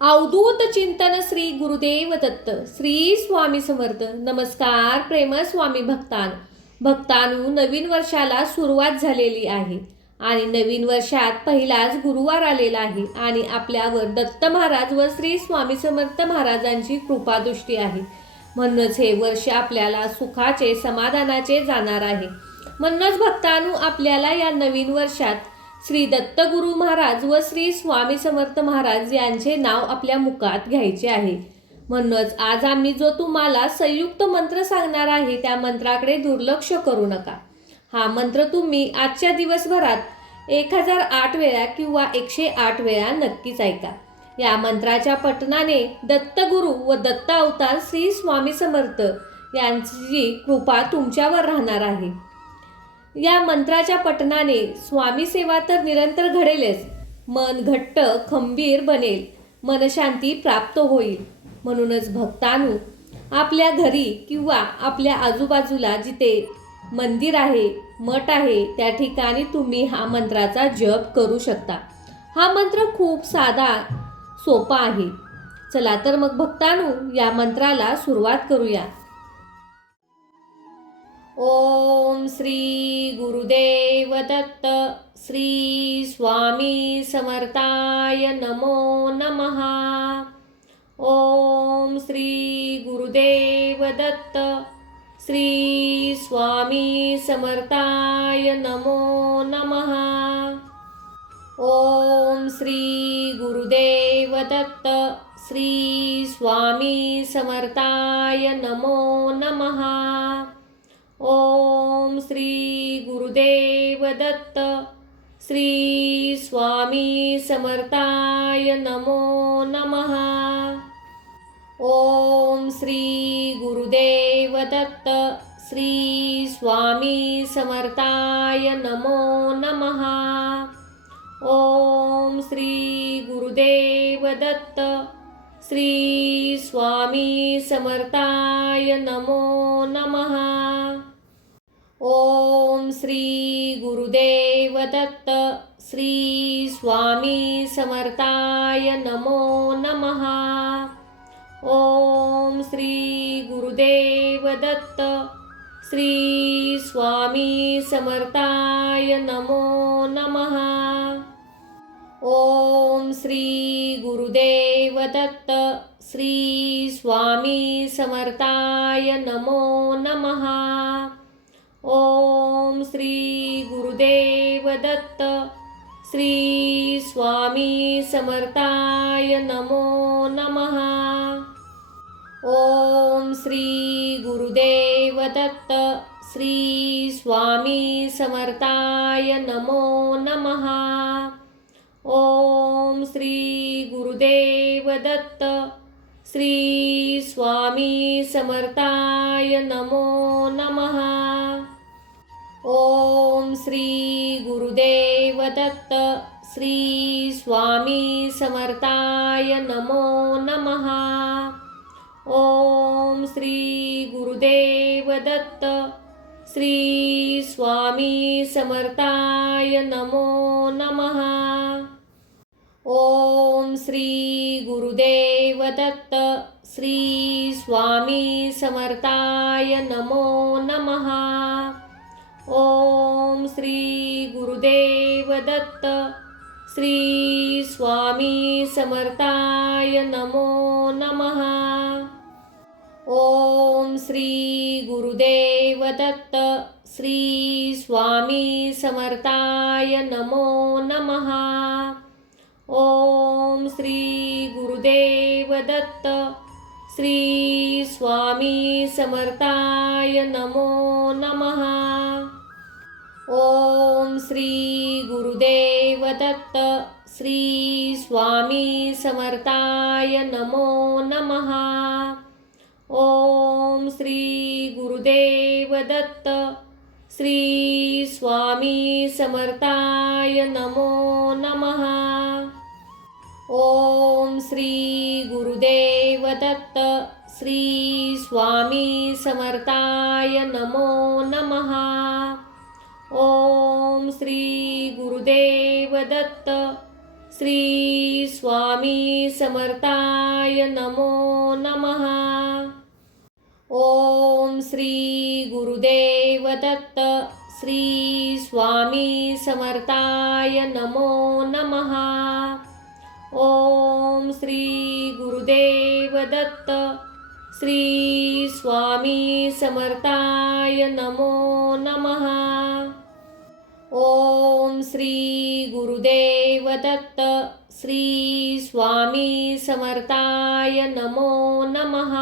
अवधूत चिंतन श्री गुरुदेव दत्त श्री स्वामी समर्थ. नमस्कार प्रेम स्वामी भक्तांनो, नवीन वर्षाला सुरुवात झालेली आहे आणि नवीन वर्षात पहिलाच गुरुवार आलेला आहे आणि आपल्यावर दत्त महाराज व श्री स्वामी समर्थ महाराजांची कृपादृष्टी आहे. म्हणूनच हे वर्ष आपल्याला सुखाचे समाधानाचे जाणार आहे. म्हणूनच भक्तांनो, आपल्याला या नवीन वर्षात श्री दत्तगुरु महाराज व श्री स्वामी समर्थ महाराज यांचे नाव आपल्या मुखात घ्यायचे आहे. म्हणूनच आज आम्ही जो तुम्हाला संयुक्त मंत्र सांगणार आहे त्या मंत्राकडे दुर्लक्ष करू नका. हा मंत्र तुम्ही आजच्या दिवसभरात 1008 वेळा किंवा 108 वेळा नक्कीच ऐका. या मंत्राच्या पठणाने दत्तगुरु व दत्त अवतार श्री स्वामी समर्थ यांची कृपा तुमच्यावर राहणार आहे. या मंत्राच्या पठणाने स्वामी सेवा तर निरंतर घडेलच, मन घट्ट खंबीर बनेल, मनशांती प्राप्त होईल. म्हणूनच भक्तांनो, आपल्या घरी किंवा आपल्या आजूबाजूला जिथे मंदिर आहे, मठ आहे, त्या ठिकाणी तुम्ही हा मंत्राचा जप करू शकता. हा मंत्र खूप साधा सोपा आहे. चला तर मग भक्तांनो, या मंत्राला सुरुवात करूया. ओम श्री गुरुदेव दत्त श्री स्वामी समर्थाय नमो नमः. ओम श्री गुरुदेव दत्त श्री स्वामी समर्थाय नमो नमः. ओम श्री गुरुदेव दत्त श्री स्वामी समर्थाय नमो नमः. ओम श्री गुरुदेव दत्त श्री स्वामी समर्थाय नमो नमः. ओम श्री गुरुदेव दत्त श्री स्वामी समर्थाय नमो नमः. ओम श्री गुरुदेव दत्त श्री स्वामी समर्थाय नमो नमः. ओम श्री गुरुदेव दत्त श्री स्वामी समर्थाय नमो नमः. ओम श्री गुरुदेव दत्त श्री स्वामी समर्थाय नमो नमः. ओम श्री गुरुदेव दत्त श्री स्वामी समर्थाय नमो नमः. ओम श्री गुरुदेव दत्त श्री स्वामी समर्थाय नमो नमः. ओम श्री गुरुदेव दत्त श्री स्वामी समर्थाय नमो नमः. ओम श्री गुरुदेव दत्त श्री स्वामी समर्थाय नमो नमः. ओम श्री गुरुदेव दत्त श्री स्वामी समर्थाय नमो नमः. ओम श्री गुरुदेव दत्त श्री स्वामी समर्थाय नमो नमः. ओम श्री गुरुदेव दत्त श्री स्वामी समर्थाय नमो नमः. ओम श्री गुरुदेव दत्त श्री स्वामी समर्थाय नमो नमः. ओम श्री गुरुदेव दत्त श्री स्वामी समर्थाय नमो नमः. ओम श्री गुरुदेव दत्त श्री स्वामी समर्थाय नमो नमः. ओम श्री गुरुदेव दत्त श्री स्वामी समर्थाय नमो नमः. ओम श्री गुरुदेव दत्त श्री स्वामी समर्थाय नमो नमः. ओम श्री गुरुदेव दत्त श्री स्वामी समर्थाय नमो नमः. ओम श्री गुरुदेव दत्त श्री स्वामी समर्थाय नमो नमः. ओम श्री गुरुदेव दत्त श्री स्वामी समर्थाय नमो नमः. ओम श्री गुरुदेव दत्त श्री स्वामी समर्थाय नमो नमः. ओम श्री गुरुदेव दत्त श्री स्वामी समर्थाय नमो नमः.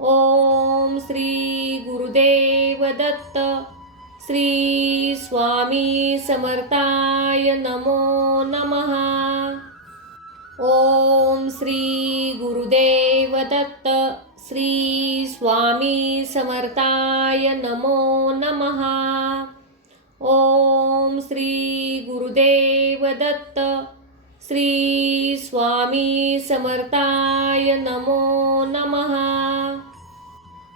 ओम श्री गुरुदेव दत्त श्री स्वामी समर्थाय नमो नमः. ओम श्री गुरुदेव दत्त श्री स्वामी समर्थाय नमो नमः. ओम श्री गुरुदेव दत्त श्री स्वामी समर्थाय नमो नमः.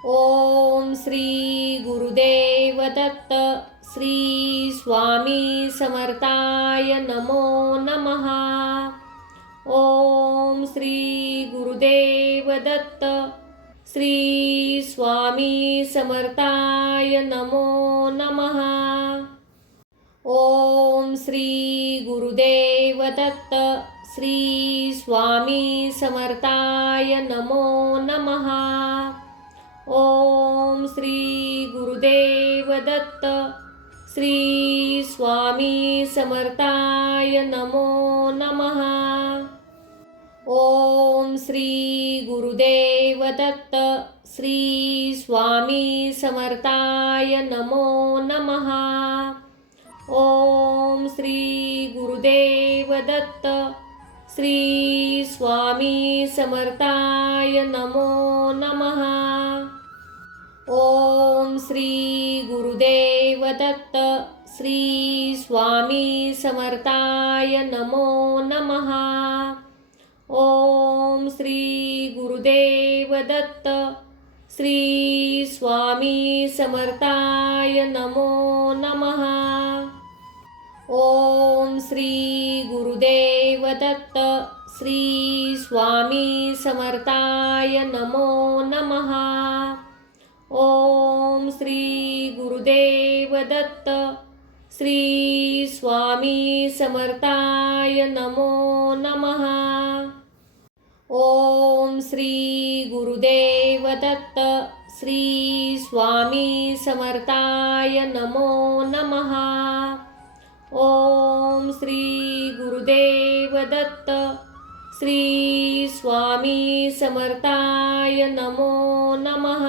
ओम श्री गुरुदेव दत्त श्री स्वामी समर्थाय नमो नमः. ओम श्री गुरुदेव दत्त श्री स्वामी समर्थाय नमो नमः. ओम श्री गुरुदेव दत्त श्री स्वामी समर्थाय नमो नमः. ओम श्री गुरुदेव दत्त श्री स्वामी समर्थाय नमो नमः. ओम श्री गुरुदेव दत्त श्री स्वामी समर्थाय नमो नमः. ओम श्री गुरुदेव दत्त श्री स्वामी समर्थाय नमो नमः. ओम श्री गुरुदेव दत्त श्री स्वामी समर्थाय नमो नमः. ओम श्री गुरुदेव दत्त श्री स्वामी समर्थाय नमो नमः. ओम श्री गुरुदेव दत्त श्री स्वामी समर्थाय नमो नमः. ओम श्री गुरुदेव दत्त श्री स्वामी समर्थाय नमो नमः. ओम श्री गुरुदेव दत्त श्री स्वामी समर्थाय नमो नमः. ओम श्री गुरुदेव दत्त श्री स्वामी समर्थाय नमो नमः.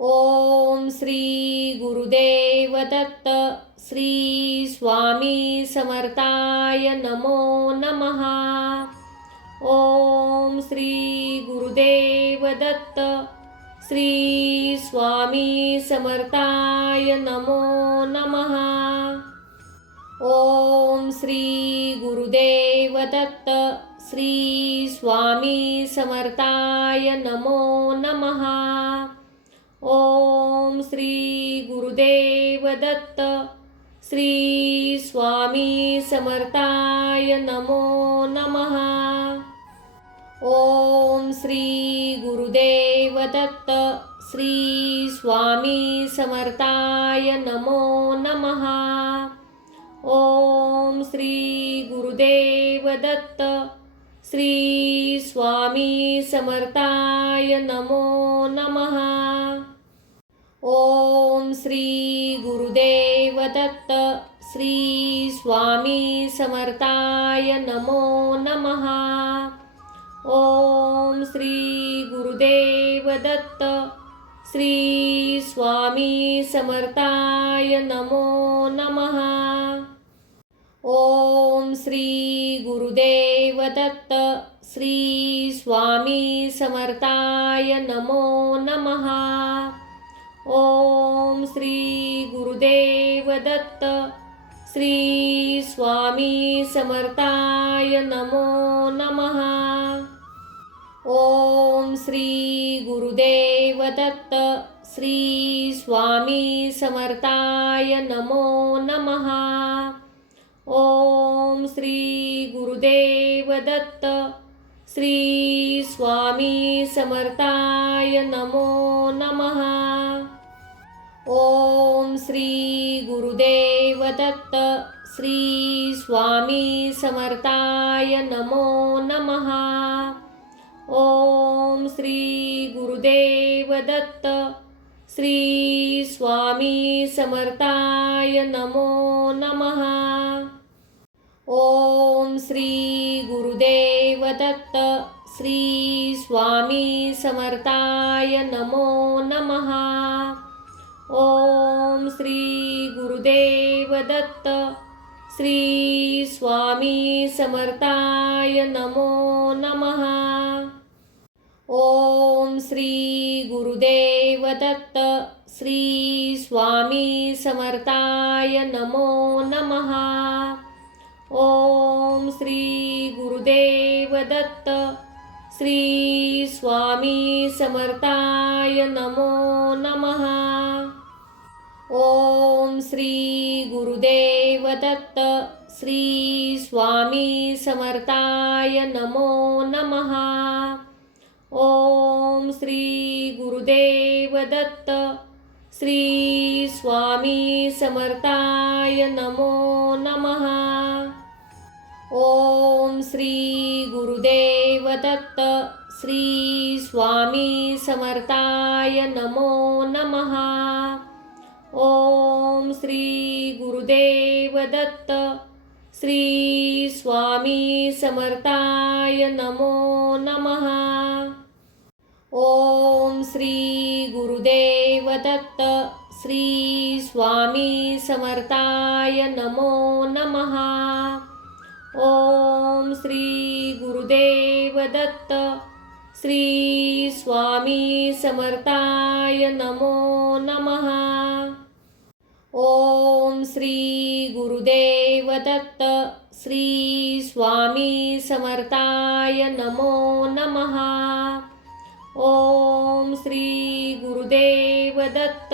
ओम श्री गुरुदेव दत्त श्री स्वामी समर्थाय नमो नमः. ओम श्री गुरुदेव दत्त श्री स्वामी समर्थाय नमो नमः. ओम श्री गुरुदेव दत्त श्री स्वामी समर्थाय नमो नमः. ओम श्री गुरुदेव दत्त श्री स्वामी समर्थाय नमो नमः. ओम श्री गुरुदेव दत्त श्री स्वामी समर्थाय नमो नमः. ओम श्री गुरुदेव दत्त श्री स्वामी समर्थाय नमो नमः. ओम श्री गुरुदेव दत्त श्री स्वामी समर्थाय नमो नमः. ओम श्री गुरुदेव दत्त श्री स्वामी समर्थाय नमो नमः. ओम श्री गुरुदेव दत्त श्री स्वामी समर्थाय नमो नमः. ओम श्री गुरुदेव दत्त श्री स्वामी समर्थाय नमो नमः. ओम श्री गुरुदेव दत्त श्री स्वामी समर्थाय नमो नमः. ओम श्री गुरुदेव दत्त श्री स्वामी समर्थाय नमो नमः। ओम श्री गुरुदेव दत्त श्री स्वामी समर्थाय नमो नमः। ओम श्री गुरुदेव दत्त श्री स्वामी समर्थाय नमो नमः। ओम श्री गुरुदेव दत्त श्री स्वामी समर्थाय नमो नमः। ओम श्री गुरुदेव दत्त श्री स्वामी समर्थाय नमो नमः। ओम श्री गुरुदेव दत्त श्री स्वामी समर्थाय नमो नमः। ओम श्री गुरुदेव दत्त श्री स्वामी समर्थाय नमो नमः। ओम श्री गुरुदेव दत्त श्री स्वामी समर्थाय नमो नमः। ओम श्री गुरुदेव दत्त श्री स्वामी समर्थाय नमो नमः। ओम श्री गुरुदेव दत्त श्री स्वामी समर्थाय नमो नमः। ओम श्री गुरुदेव दत्त श्री स्वामी समर्थाय नमो नमः। ओम श्री गुरुदेव दत्त श्री स्वामी समर्थाय नमो नमः। ओम श्री गुरुदेव दत्त श्री स्वामी समर्थाय नमो नमः। ओम श्री गुरुदेव दत्त श्री स्वामी समर्थाय नमो नमः। ओम श्री गुरुदेव दत्त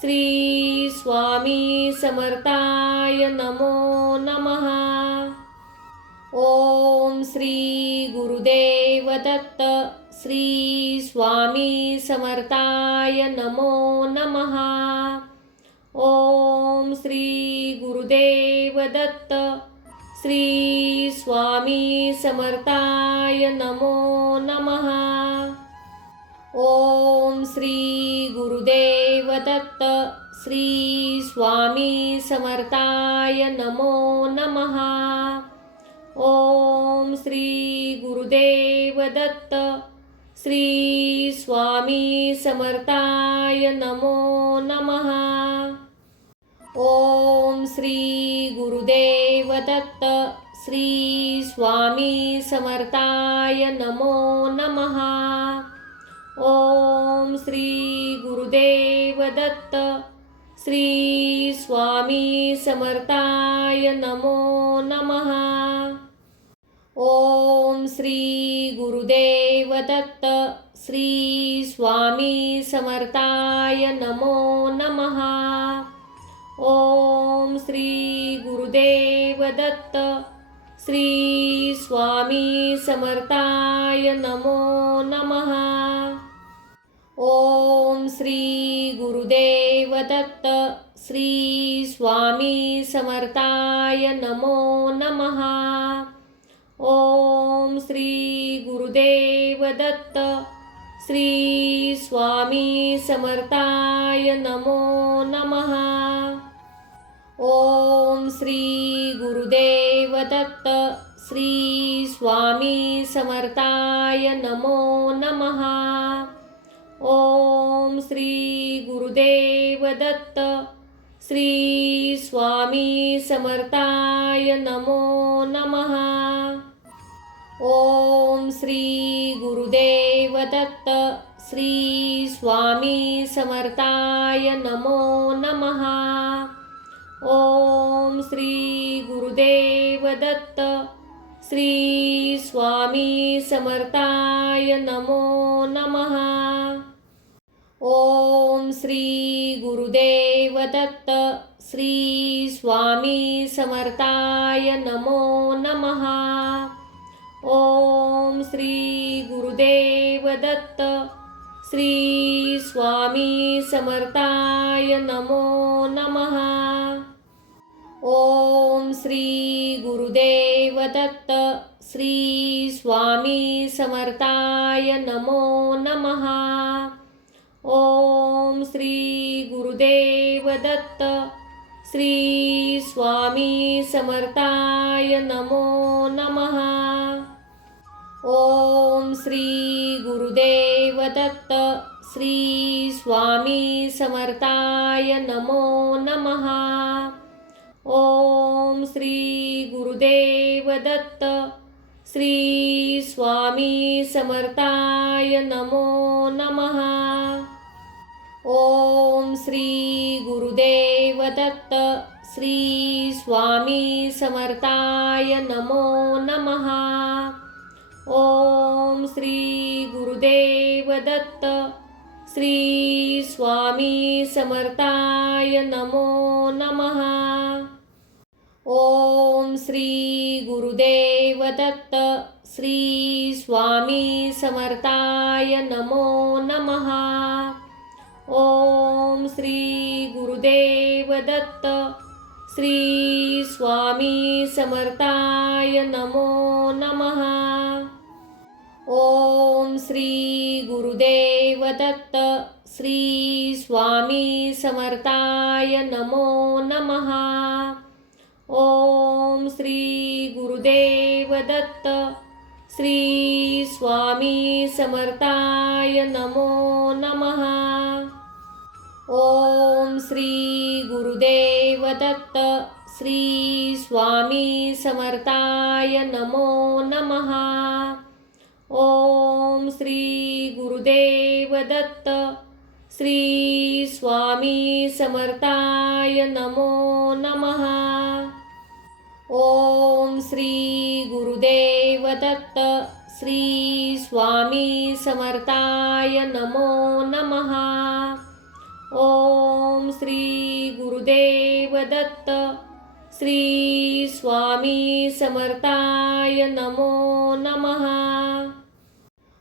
श्री स्वामी समर्थाय नमो नमः। ओम श्री गुरुदेव दत्त श्री स्वामी समर्थाय नमो नमः। ओम श्री गुरुदेव दत्त श्री स्वामी समर्थाय नमो नमः। ओम श्री गुरुदेव दत्त श्री स्वामी समर्थाय नमो नमः। ओम श्री गुरुदेव दत्त श्री स्वामी समर्थाय नमो नमः। ओम श्री गुरुदेव दत्त श्री स्वामी समर्थाय नमो नमः। ओम श्री गुरुदेव दत्त श्री स्वामी समर्थाय नमो नमः। ओम श्री गुरुदेव दत्त श्री स्वामी समर्थाय नमो नमः। ओम श्री गुरुदेव दत्त श्री स्वामी समर्थाय नमो नमः। ओम श्री गुरुदेव दत्त श्री स्वामी समर्थाय नमो नमः। ओम श्री गुरुदेव दत्त श्री स्वामी समर्थाय नमो नमः। ओम श्री गुरुदेव दत्त श्री स्वामी समर्थाय नमो नमः। ओम श्री गुरुदेव दत्त श्री स्वामी समर्थाय नमो नमः। ओम श्री गुरुदेव दत्त श्री स्वामी समर्थाय नमो नमः। ओम श्री गुरुदेव दत्त श्री स्वामी समर्थाय नमो नमः। ओम श्री गुरुदेव दत्त श्री स्वामी समर्थाय नमो नमः. ओम श्री गुरुदेव दत्त. श्री स्वामी समर्थाय नमो नमः. ओम श्री गुरुदेव दत्त. श्री स्वामी समर्थाय नमो नमः. ओम श्री गुरुदेव दत्त. श्री स्वामी समर्थाय नमो नमः. ओम श्री गुरुदेव दत्त. श्री स्वामी समर्थाय नमो नमः. ओम श्री गुरुदेव दत्त. श्री स्वामी समर्थाय नमो नमः. ओम श्री गुरुदेव दत्त. श्री स्वामी समर्थाय नमो नमः. ओम श्री गुरुदेव दत्त. श्री स्वामी समर्थाय नमो नमः. ओम श्री गुरुदेव दत्त. श्री स्वामी समर्थाय नमो नमः. ओम श्री गुरुदेव दत्त. श्री स्वामी समर्थाय नमो नमः. ओम श्री गुरुदेव दत्त. श्री स्वामी समर्थाय नमो नमः. ओम श्री गुरुदेव दत्त. श्री स्वामी समर्थाय नमो नमः. ओम श्री गुरुदेव दत्त. श्री स्वामी समर्थाय नमो नमः. ओम श्री गुरुदेव दत्त. श्री स्वामी समर्थाय नमो नमः. ओम श्री गुरुदेव दत्त. श्री स्वामी समर्थाय नमो नमः. ओम श्री गुरुदेव दत्त. श्री स्वामी समर्थाय नमो नमः.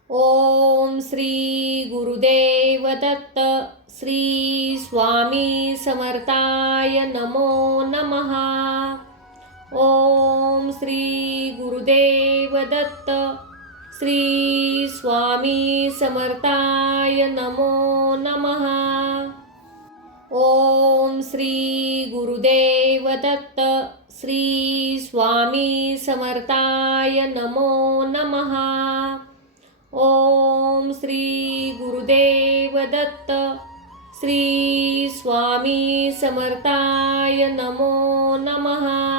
ओम श्री गुरुदेव दत्त. श्री स्वामी समर्थाय नमो नमः. ओम श्री गुरुदेव दत्त. श्री स्वामी समर्थाय नमो नमः. ओम श्री गुरुदेव दत्त. श्री स्वामी समर्थाय नमो नमः. ओम श्री गुरुदेव दत्त. श्री स्वामी समर्थाय नमो नमः.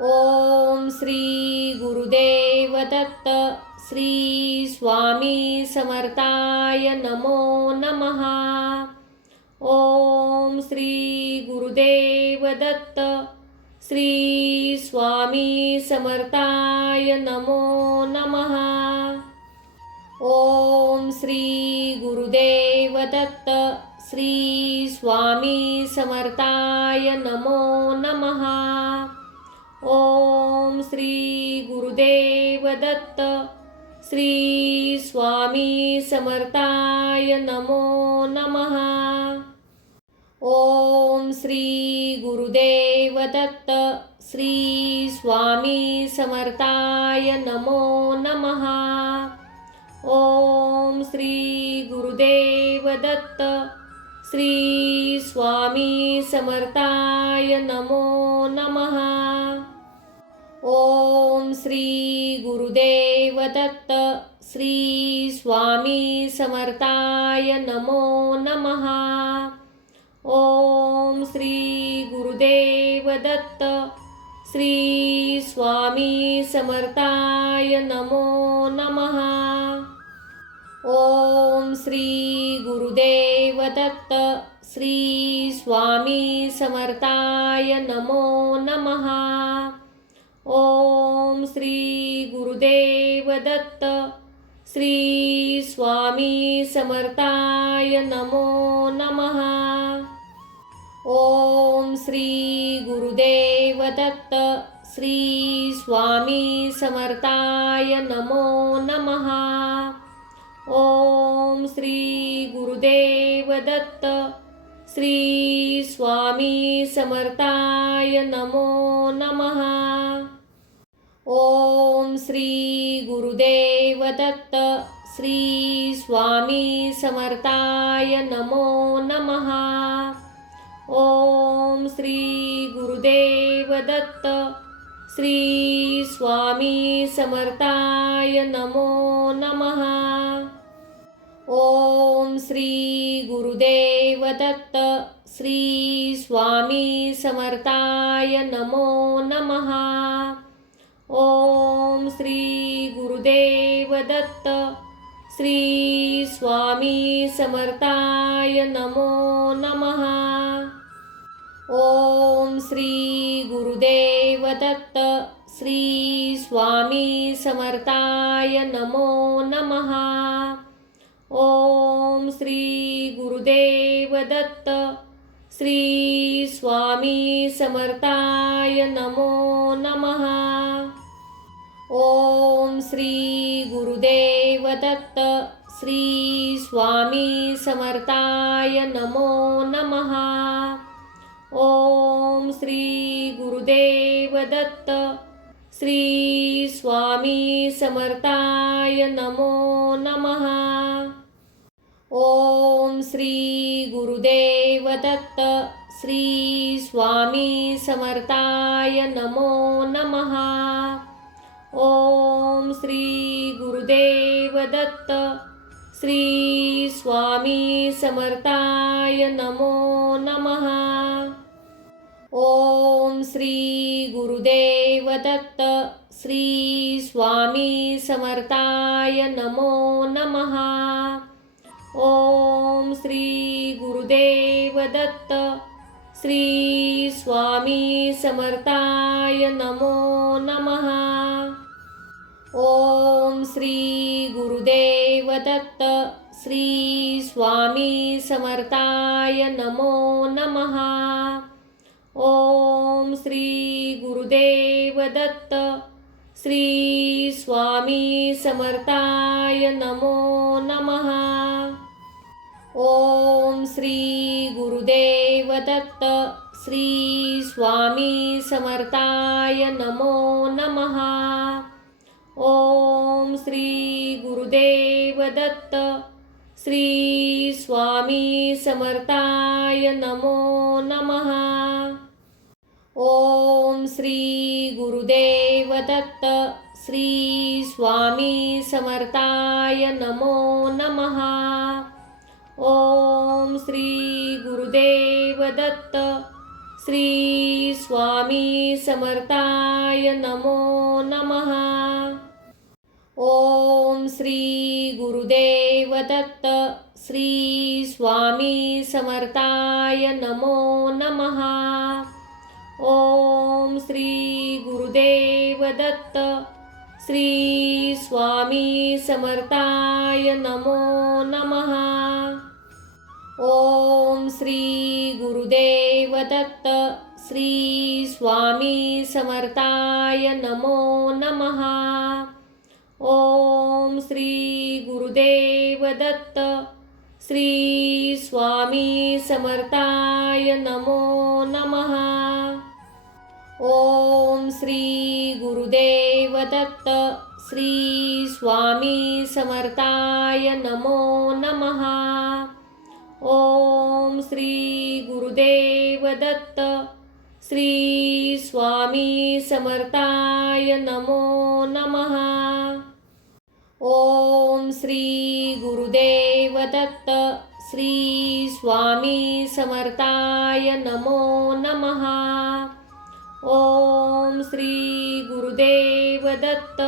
ओम श्री गुरुदेव दत्त. श्री स्वामी समर्थाय नमो नमः. ओम श्री गुरुदेव दत्त. श्री स्वामी समर्थाय नमो नमः. ओम श्री गुरुदेव दत्त. श्री स्वामी समर्थाय नमो नमः. ओम श्री गुरुदेव दत्त. श्री स्वामी समर्थाय नमो नमः. ओम श्री गुरुदेव दत्त. श्री स्वामी समर्थाय नमो नमः. ओम श्री गुरुदेव दत्त. श्री स्वामी समर्थाय नमो नमः. ओम श्री गुरुदेव दत्त. श्री स्वामी समर्थाय नमो नमः. ओम श्री गुरुदेव दत्त. श्री स्वामी समर्थाय नमो नमः. ओम श्री गुरुदेव दत्त. श्री स्वामी समर्थाय नमो नमः. ओम श्री गुरुदेव दत्त. श्री स्वामी समर्थाय नमो नमः. ओम श्री गुरुदेव दत्त श्री स्वामी समर्थाय नमो नमः. ओम श्री गुरुदेव दत्त श्री स्वामी समर्थाय नमो नमः. ओम श्री गुरुदेव दत्त श्री स्वामी समर्थाय नमो नमः. ओम श्री गुरुदेव दत्त श्री स्वामी समर्थाय नमो नमः. ओम श्री गुरुदेव दत्त श्री स्वामी समर्थाय नमो नमः. ओम श्री गुरुदेव दत्त श्री स्वामी समर्थाय नमो नमः. ओम श्री गुरुदेव दत्त श्री स्वामी समर्थाय नमो नमः. ओम श्री गुरुदेव दत्त श्री स्वामी समर्थाय नमो नमः. ओम श्री गुरुदेव दत्त श्री स्वामी समर्थाय नमो नमः. ओम श्री गुरुदेव दत्त श्री स्वामी समर्थाय नमो नमः. ओम श्री गुरुदेव दत्त श्री स्वामी समर्थाय नमो नमः. ओम श्री गुरुदेव दत्त श्री स्वामी समर्थाय नमो नमः. ओम श्री गुरुदेव दत्त श्री स्वामी समर्थाय नमो नमः. ओम श्री गुरुदेव दत्त श्री स्वामी समर्थाय नमो नमः. ओम श्री गुरुदेव दत्त श्री स्वामी समर्थाय नमो नमः. ओम श्री गुरुदेव दत्त श्री स्वामी समर्थाय नमो नमः. ओम श्री गुरुदेव दत्त श्री स्वामी समर्थाय नमो नमः. ओम श्री गुरुदेव दत्त श्री स्वामी समर्थाय नमो नमः. ओम श्री गुरुदेव दत्त श्री स्वामी समर्थाय नमो नमः. ओम श्री गुरुदेव दत्त श्री स्वामी समर्थाय नमो नमः. ओम श्री गुरुदेव दत्त श्री स्वामी समर्थाय नमो नमः. ओम श्री गुरुदेव दत्त श्री स्वामी समर्थाय नमो नमः. ओम श्री गुरुदेव दत्त श्री स्वामी समर्थाय नमो नमः. ओम श्री गुरुदेव दत्त श्री स्वामी समर्थाय नमो नमः. ओम श्री गुरुदेव दत्त श्री स्वामी समर्थाय नमो नमः. ओम श्री गुरुदेव दत्त श्री स्वामी समर्थाय नमो नमः. ओम श्री गुरुदेव दत्त श्री स्वामी समर्थाय नमो नमः. ओम श्री गुरुदेव दत्त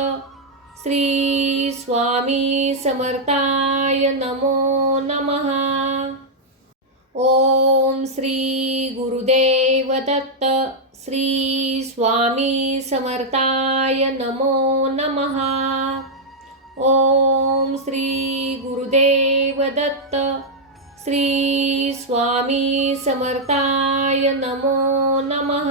श्री स्वामी समर्थाय नमो नमः. ओम श्री गुरुदेव दत्त श्री स्वामी समर्थाय नमो नमः. ओम श्री गुरुदेव दत्त श्री स्वामी समर्थाय नमो नमः.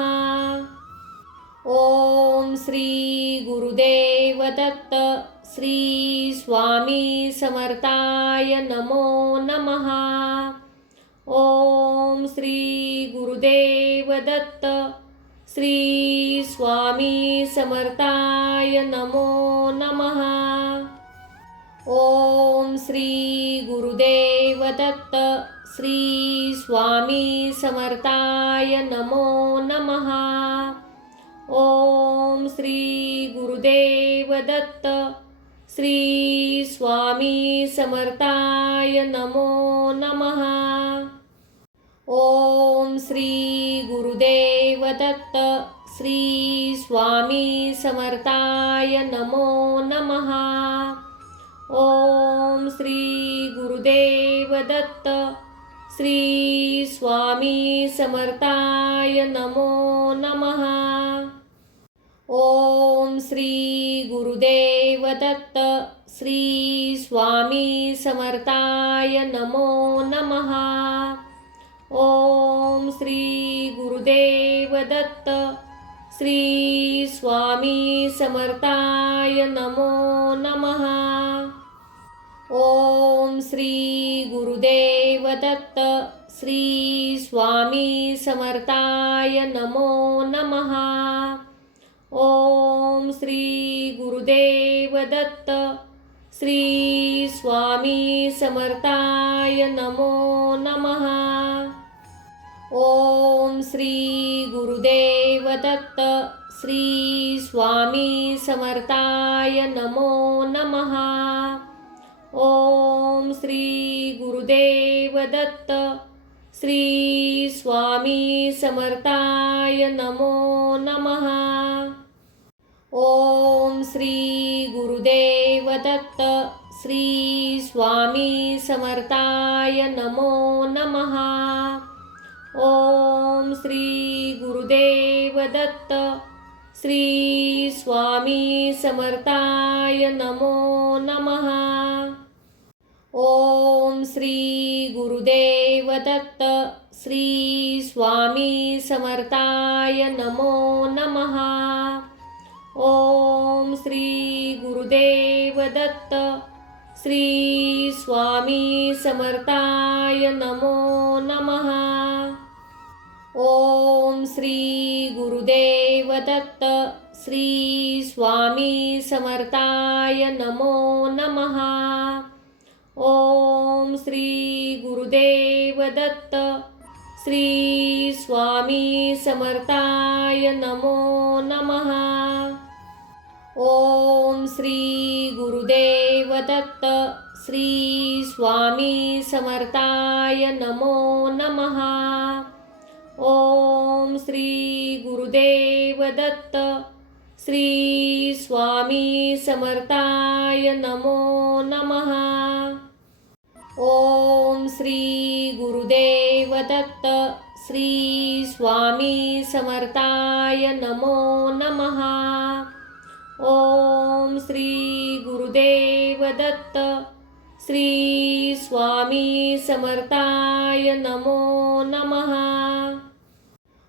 ओम श्री गुरुदेव दत्त श्री स्वामी समर्थाय नमो नमः. ओम श्री गुरुदेव दत्त श्री स्वामी समर्थाय नमो नमः. ओम श्री गुरुदेव दत्त श्री स्वामी समर्थाय नमो नमः. ओम श्री गुरुदेव दत्त श्री स्वामी समर्थाय नमो नमः. ओम श्री गुरुदेव दत्त श्री स्वामी समर्थाय नमो नमः. ओम श्री गुरुदेव दत्त श्री स्वामी समर्थाय नमो नमः. ओम श्री गुरुदेव दत्त श्री स्वामी समर्थाय नमो नमः. ओम श्री गुरुदेव दत्त श्री स्वामी समर्थाय नमो नमः. ओम श्री गुरुदेव दत्त श्री स्वामी समर्थाय नमो नमः. ओम श्री गुरुदेव दत्त श्री स्वामी समर्थाय नमो नमः. ओम श्री गुरुदेव दत्त श्री स्वामी समर्थाय नमो नमः. ओम श्री गुरुदेव दत्त श्री स्वामी समर्थाय नमो नमः. ओम श्री गुरुदेव दत्त श्री स्वामी समर्थाय नमो नमः. ओम श्री गुरुदेव दत्त श्री स्वामी समर्थाय नमो नमः. ओम श्री गुरुदेव दत्त श्री स्वामी समर्थाय नमो नमः. ओम श्री गुरुदेव दत्त श्री स्वामी समर्थाय नमो नमः. ओम श्री गुरुदेव दत्त श्री स्वामी समर्थाय नमो नमः. ओम श्री गुरुदेव दत्त श्री स्वामी समर्थाय नमो नमः. ओम श्री गुरुदेव दत्त श्री स्वामी समर्थाय नमो नमः. ओम श्री गुरुदेव दत्त श्री स्वामी समर्थाय नमो नमः. ओम श्री गुरुदेव दत्त श्री स्वामी समर्थाय नमो नमः. ओम श्री गुरुदेव दत्त श्री स्वामी समर्थाय नमो नमः.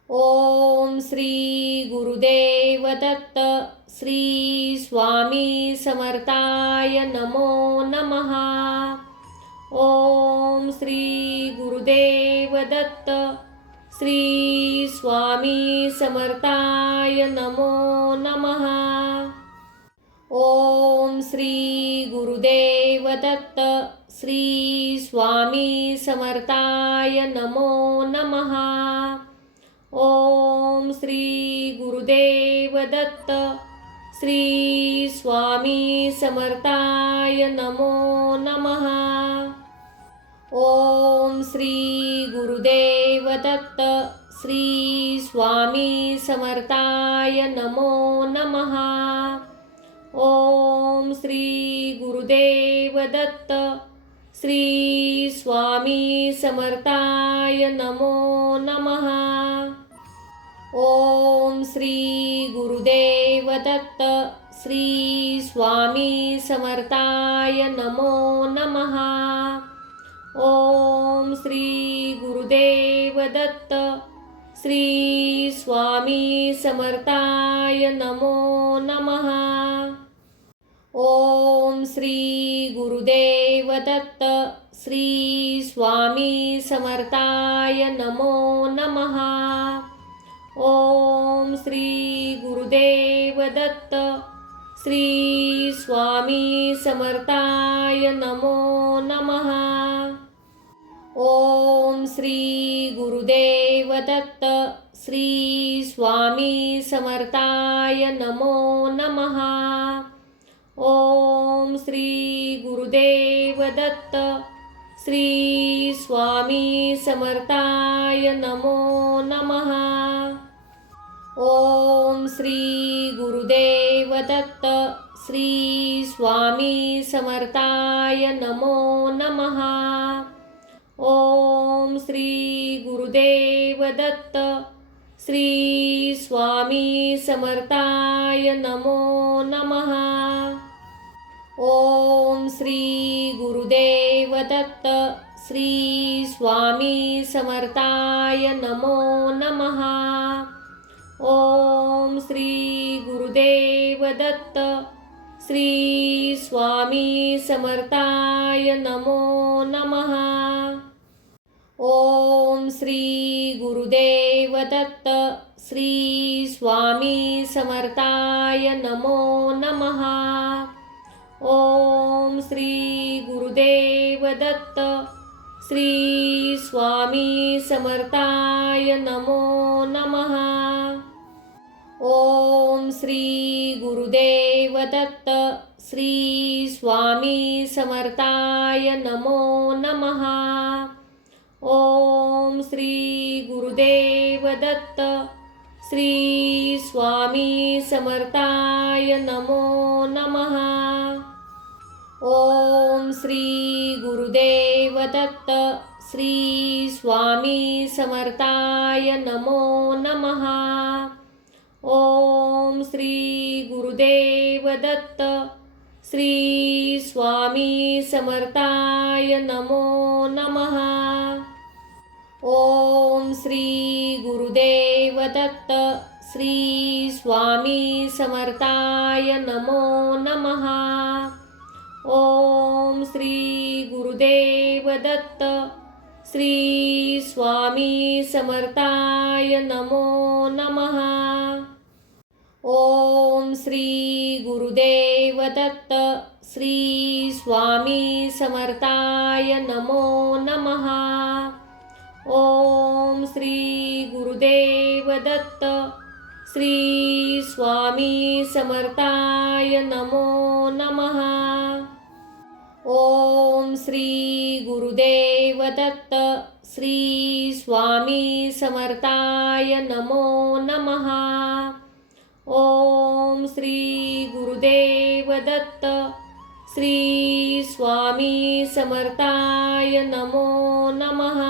ओम श्री गुरुदेव दत्त श्री स्वामी समर्थाय नमो नमः. ओम श्री गुरुदेव दत्त श्री स्वामी समर्थाय नमो नमः. ओम श्री गुरुदेव दत्त श्री स्वामी समर्थाय नमो नमः. ओम श्री गुरुदेव दत्त श्री स्वामी समर्थाय नमो नमः. ओम श्री गुरुदेव दत्त श्री स्वामी समर्थाय नमो नमः. ओम श्री गुरुदेव दत्त श्री स्वामी समर्थाय नमो नमः. ओम श्री गुरुदेव दत्त श्री स्वामी समर्थाय नमो नमः. ओम श्री गुरुदेव दत्त श्री स्वामी समर्थाय नमो नमः। ओम श्री गुरुदेव दत्त श्री स्वामी समर्थाय नमो नमः। ओम श्री गुरुदेव दत्त श्री स्वामी समर्थाय नमो नमः। ओम श्री गुरुदेव दत्त श्री स्वामी समर्थाय नमो नमः। ओम श्री गुरुदेव दत्त श्री स्वामी समर्थाय नमो नमः। ओम श्री गुरुदेव दत्त श्री स्वामी समर्थाय नमो नमः। ओम श्री गुरुदेव दत्त श्री स्वामी समर्थाय नमो नमः। ओम श्री गुरुदेव दत्त श्री स्वामी समर्थाय नमो नमः। ओम श्री गुरुदेव दत्त श्री स्वामी समर्थाय नमो नमः। ओम श्री गुरुदेव दत्त श्री स्वामी समर्थाय नमो नमः। ओम श्री गुरुदेव दत्त श्री स्वामी समर्थाय नमो नमः। ओम श्री गुरुदेव दत्त श्री स्वामी समर्थाय नमो नमः। ओम श्री गुरुदेव दत्त श्री स्वामी समर्थाय नमो नमः। ओम श्री गुरुदेव दत्त श्री स्वामी समर्थाय नमो नमः। ओम श्री गुरुदेव दत्त श्री स्वामी समर्थाय नमो नमः। ओम श्री गुरुदेव दत्त श्री स्वामी समर्थाय नमो नमः। ओम श्री गुरुदेव दत्त श्री स्वामी समर्थाय नमो नमः। ओम श्री गुरुदेव दत्त श्री स्वामी समर्थाय नमो नमः। ओम श्री गुरुदेव दत्त श्री स्वामी समर्थाय नमो नमः। ओम श्री गुरुदेव दत्त श्री स्वामी समर्थाय नमो नमः। ओम श्री गुरुदेव दत्त श्री स्वामी समर्थाय नमो नमः।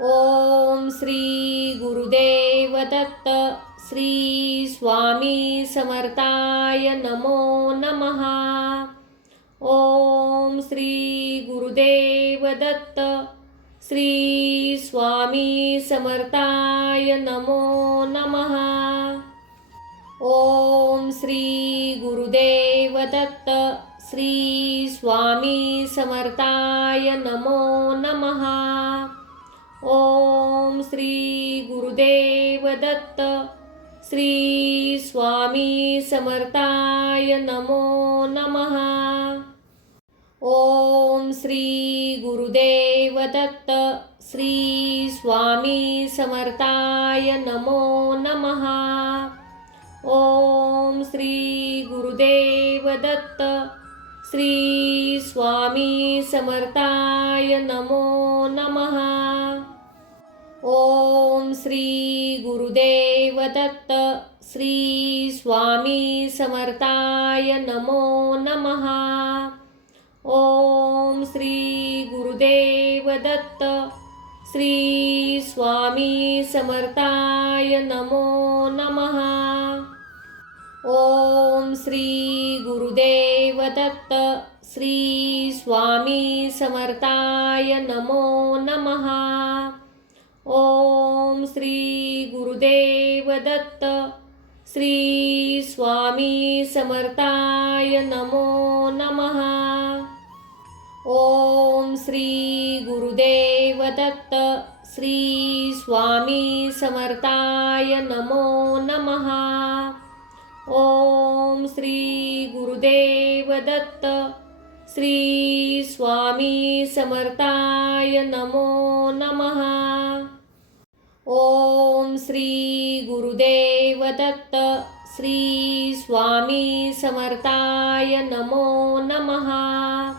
ओम श्री गुरुदेव दत्त श्री स्वामी समर्थाय नमो नमः। ओम श्री गुरुदेव दत्त श्री स्वामी समर्थाय नमो नमः। ओम श्री गुरुदेव दत्त श्री स्वामी समर्थाय नमो नमः। ओम श्री गुरुदेव दत्त श्री स्वामी समर्थाय नमो नमः। ओम श्री गुरुदेव दत्त श्री स्वामी समर्थाय नमो नमः। ओम श्री गुरुदेव दत्त श्री स्वामी समर्थाय नमो नमः। ओम श्री गुरुदेव दत्त श्री स्वामी समर्थाय नमो नमः। ओम श्री गुरुदेव दत्त श्री स्वामी समर्थाय नमो नमः। ओम श्री गुरुदेव दत्त श्री स्वामी समर्थाय नमो नमः. ओम श्री गुरुदेव दत्त. श्री स्वामी समर्थाय नमो नमः. ओम श्री गुरुदेव दत्त. श्री स्वामी समर्थाय नमो नमः. ओम श्री गुरुदेव दत्त. श्री स्वामी समर्थाय नमो नमः. ओम श्री गुरुदेव दत्त. श्री स्वामी समर्थाय नमो नमः.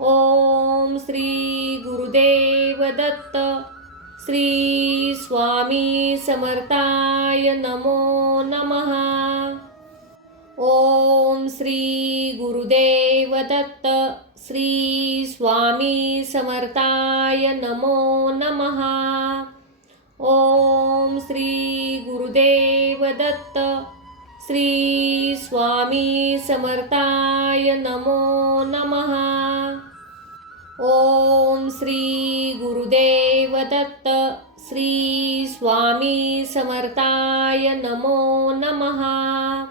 ओम श्री गुरुदेव दत्त. श्री स्वामी समर्थाय नमो नमः. ओम श्री गुरुदेव दत्त. श्री स्वामी समर्थाय नमो नमः. ओम श्री गुरुदेव दत्त. श्री स्वामी समर्थाय नमो नमः. ओम श्री गुरुदेव दत्त. श्री स्वामी समर्थाय नमो नमः.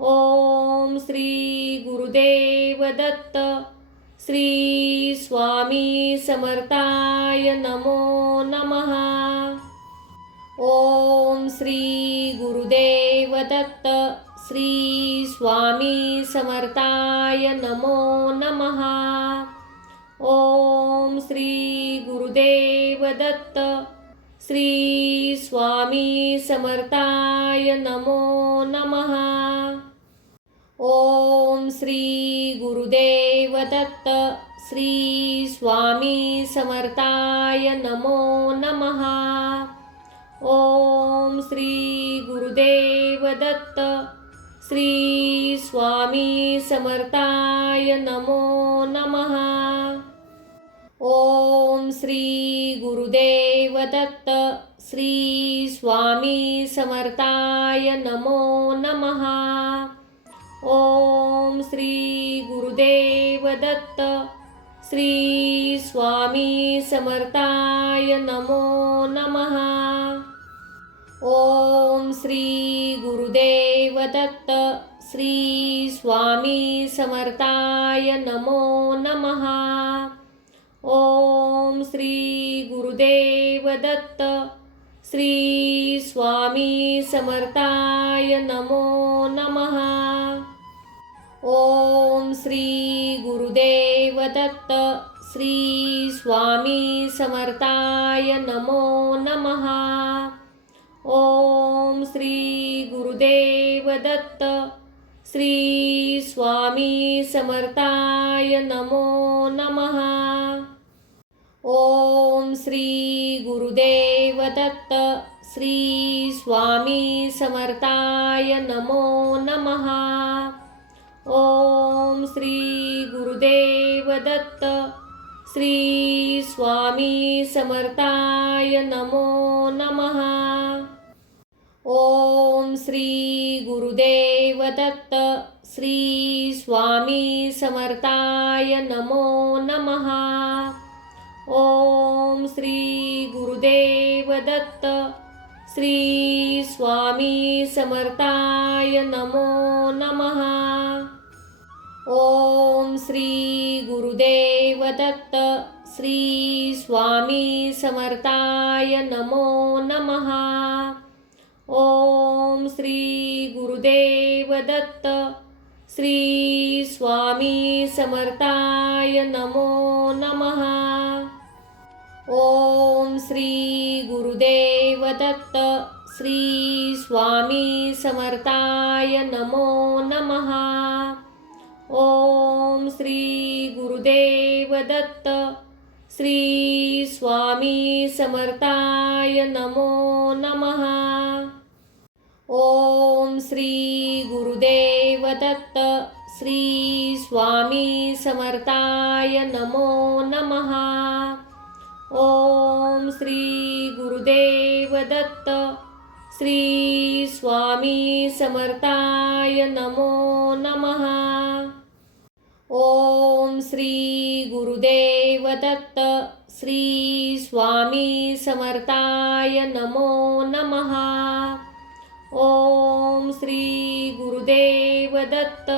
ओम श्री गुरुदेव दत्त. श्री स्वामी समर्थाय नमो नमः. ओम श्री गुरुदेव दत्त. श्री स्वामी समर्थाय नमो नमः. ओम श्री गुरुदेव दत्त. श्री स्वामी समर्थाय नमो नमः. ओम श्री गुरुदेव दत्त. श्री स्वामी समर्थाय नमो नमः. ओम श्री गुरुदेव दत्त. श्री स्वामी समर्थाय नमो नमः. ओम श्री गुरुदेव दत्त. श्री स्वामी समर्थाय नमो नमः. ओम श्री गुरुदेव दत्त. श्री स्वामी समर्थाय नमो नमः. ओम श्री गुरुदेव दत्त. श्री स्वामी समर्थाय नमो नमः. ओम श्री गुरुदेव दत्त. श्री स्वामी समर्थाय नमो नमः. ओम श्री गुरुदेव दत्त. श्री स्वामी समर्थाय नमो नमः. ओम श्री गुरुदेव दत्त. श्री स्वामी समर्थाय नमो नमः. ओम श्री गुरुदेव दत्त. श्री स्वामी समर्थाय नमो नमः. ओम श्री गुरुदेव दत्त. श्री स्वामी समर्थाय नमो नमः. ओम श्री गुरुदेव दत्त. श्री स्वामी समर्थाय नमो नमः. ओम श्री गुरुदेव दत्त. श्री स्वामी समर्थाय नमो नमः. ओम श्री गुरुदेव दत्त. श्री स्वामी समर्थाय नमो नमः. ओम श्री गुरुदेव दत्त. श्री स्वामी समर्थाय नमो नमः. ओम श्री गुरुदेव दत्त. श्री स्वामी समर्थाय नमो नमः. ओम श्री गुरुदेव दत्त. श्री स्वामी समर्थाय नमो नमः. ओम श्री गुरुदेव दत्त. श्री स्वामी समर्थाय नमो नमः. ओम श्री गुरुदेव दत्त. श्री स्वामी समर्थाय नमो नमः. ओम श्री गुरुदेव दत्त श्री स्वामी समर्थाय नमो नमः. ओम श्री गुरुदेव दत्त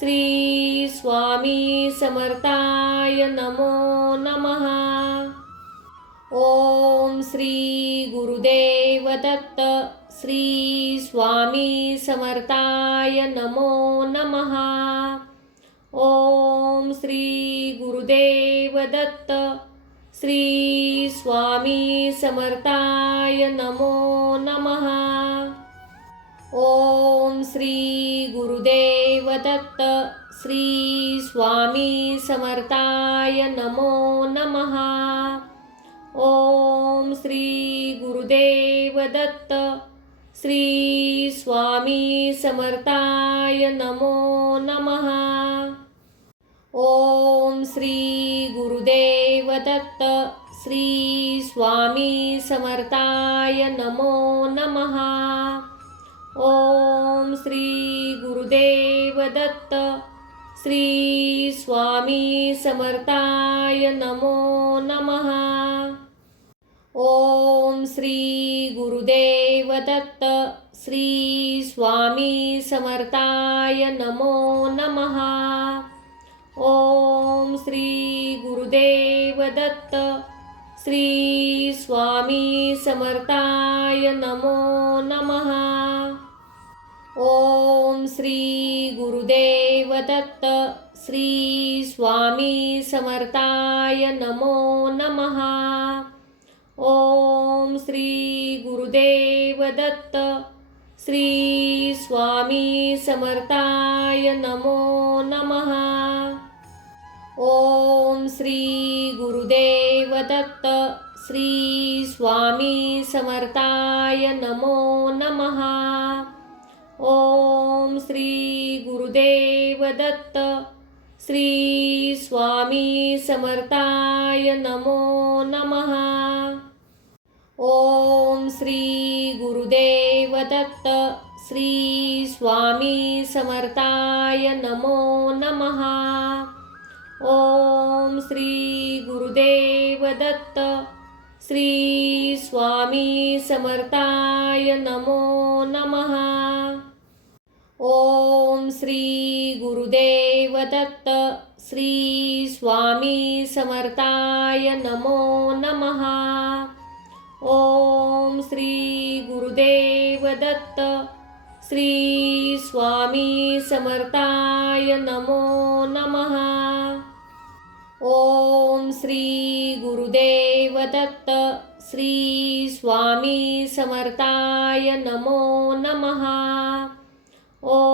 श्री स्वामी समर्थाय नमो नमः. ओम श्री गुरुदेव दत्त श्री स्वामी समर्थाय नमो नमः. ओम श्री गुरुदेव दत्त श्री स्वामी समर्थाय नमो नमः. ओम श्री गुरुदेव दत्त श्री स्वामी समर्थाय नमो नमः. ओम श्री गुरुदेव दत्त श्री स्वामी समर्थाय नमो नमः. ओम श्री गुरुदेव दत्त श्री स्वामी समर्थाय नमो नमः. ओम श्री गुरुदेव दत्त श्री स्वामी समर्थाय नमो नमः. ओम श्री गुरुदेव दत्त श्री स्वामी समर्थाय नमो नमः. ओम श्री गुरुदेव दत्त श्री स्वामी समर्थाय नमो नमः. ओम श्री गुरुदेव दत्त श्री स्वामी समर्थाय नमो नमः. ओम श्री गुरुदेव दत्त श्री स्वामी समर्थाय नमो नमः. ओम श्री गुरुदेव दत्त श्री स्वामी समर्थाय नमो नमः. ओम श्री गुरुदेव दत्त श्री स्वामी समर्थाय नमो नमः. ओम श्री गुरुदेव दत्त श्री स्वामी समर्थाय नमो नमः. ओम श्री गुरुदेव दत्त श्री स्वामी समर्थाय नमो नमः. ओम श्री गुरुदेव दत्त श्री स्वामी समर्थाय नमो नमः. ओम श्री गुरुदेव दत्त श्री स्वामी समर्थाय नमो नमः. ओम श्री गुरुदेव दत्त श्री स्वामी समर्थाय नमो नमः.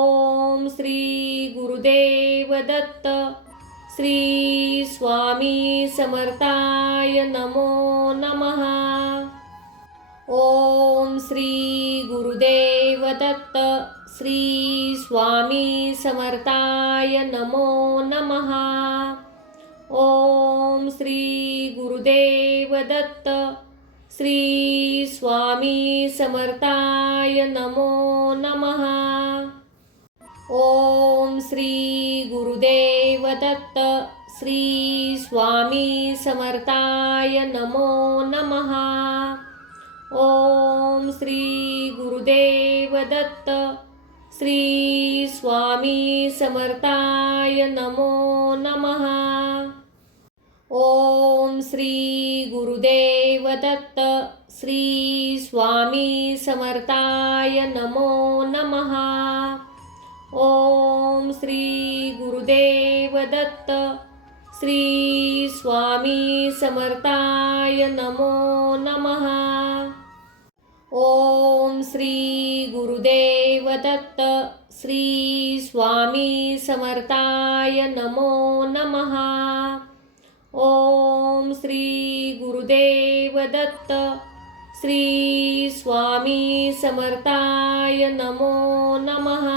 ओम श्री गुरुदेव दत्त श्री स्वामी समर्थाय नमो नमः. ओम श्री गुरुदेव दत्त श्री स्वामी समर्थाय नमो नमः. ओम श्री गुरुदेव दत्त श्री स्वामी समर्थाय नमो नमः. ओम श्री गुरुदेव दत्त श्री स्वामी समर्थाय नमो नमः. ओम श्री गुरुदेव दत्त श्री स्वामी समर्थाय नमो नमः. ओम श्री गुरुदेव दत्त श्री स्वामी समर्थाय नमो नमः. ओम श्री गुरुदेव दत्त श्री स्वामी समर्थाय नमो नमः. ओम श्री गुरुदेव दत्त श्री स्वामी समर्थाय नमो नमः. ओम श्री गुरुदेव दत्त श्री स्वामी समर्थाय नमो नमः.